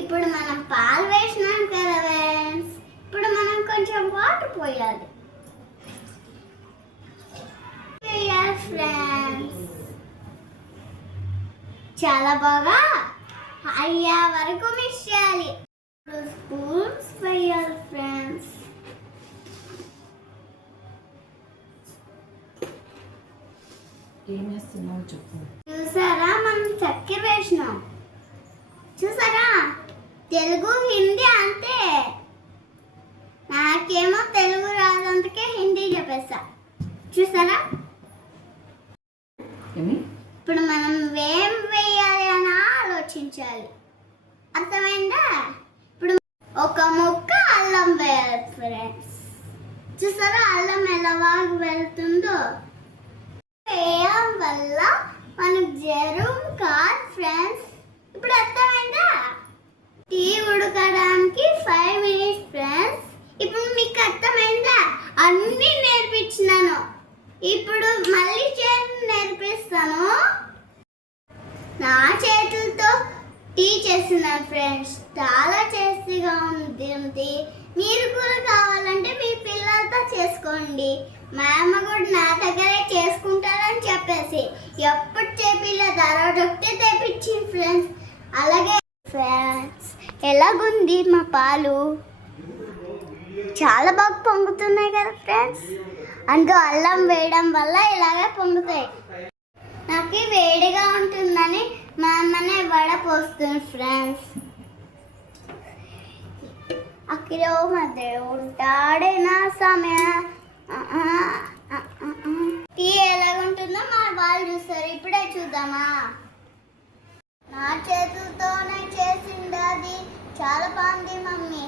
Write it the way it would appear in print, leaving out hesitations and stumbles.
ఇప్పుడు మనం పాలు వేసినాం కదా ఫ్రెండ్స్, ఇప్పుడు మనం కొంచెం వాటర్ పోయాలి ఫ్రెండ్స్. చాలా బాగా అయ్యే వరకు మిక్స్ చేయాలి. 2 స్పూన్స్ వేయాలి ఫ్రెండ్స్. ఏం వేస్తున్నావు చెప్పు. చూసారా, మనం చక్కెర వేసినాం. చూసారా, తెలుగు హిందీ అంతే. నాకేమో తెలుగు రాదందుకే హిందీ చెప్పేస్తా. చూసారా, ఇప్పుడు మనం ఏం వేయాలి అని ఆలోచించాలి. అర్థమైందా? ఇప్పుడు ఒక ముక్క అల్లం వేయాలి ఫ్రెండ్స్. చూసారా, అల్లం ఎలా వెళ్తుందో. వేయడం వల్ల మనకు జరం కాదు ఫ్రెండ్స్. ఇప్పుడు అర్థమైందా? టీ ఉడకడానికి 5 minutes ఫ్రెండ్స్. ఇప్పుడు మీకు అర్థమైందా? అన్నీ నేర్పించినాను. ఇప్పుడు మళ్ళీ నేర్పిస్తాను. నా చేతులతో టీ చేస్తున్నాను ఫ్రెండ్స్. చాలా టేస్టీగా ఉంటుంది. మీరు కూడా కావాలంటే మీ పిల్లలతో చేసుకోండి. మా అమ్మ కూడా నా దగ్గరే చేసుకుంటారని చెప్పేసి ఎప్పుడు చేపిలేదు, ఆ రోజు ఒకటే తెప్పించింది ఫ్రెండ్స్. అలాగే ఫ్రెండ్స్, ఎలాగుంది మా పాలు? చాలా బాగా పొంగుతున్నాయి కదా ఫ్రెండ్స్. అందులో అల్లం వేయడం వల్ల ఇలాగే పొంగుతాయి. నాకు వేడిగా ఉంటుందని మా అమ్మనే వడ పోస్తుంది ఫ్రెండ్స్. అక్కడో మధ్య ఉంటాడే నా సమయం. టీ ఎలాగుంటుందో మా వాళ్ళు చూస్తారు. ఇప్పుడే చూద్దామా? నా చేతులతోనే చేసింది అది. చాలా బాగుంది మమ్మీ.